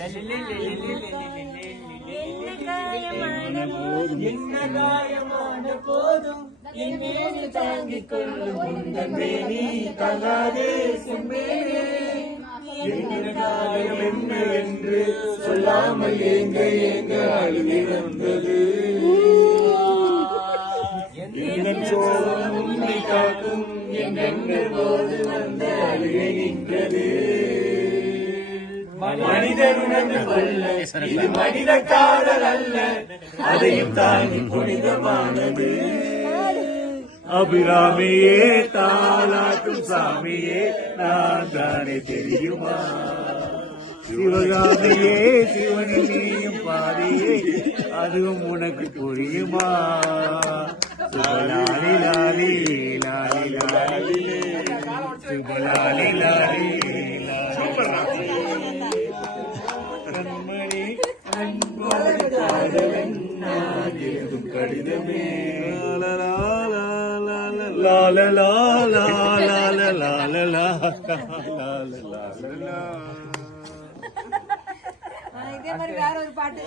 என்ன காயமான போதும் என்னேனு தாங்கிக் கொள்ளும் உந்தன் மேனி தகாதே செம்மேனே. என்ன காயம் என்னவென்று சொல்லாமல் ஏங்க ஏங்க அழுகி வந்தது. என்ன சோகம் உன்னை காக்கும் என் கண்கள் போது வந்த அழுகை நின்றது. மனிதன் உணர்ந்து கொள்ள இது மனித காதல் அல்ல, அதையும் தாண்டி புனிதமானது. அபிராமியே தாலாட்டும் சாமியே நான் தானே தெரியுமா. சிவகாமியே சிவனின் நீயும் பாதியே அதுவும் உனக்கு புரியுமா. சுபலாலி லாலி லாலி லாலி சுபலாலி லாலி கண்மணி அன்போடு காதலன் நான் எழுதும் கடிதமே. இதே மாதிரி வேற ஒரு பாட்டு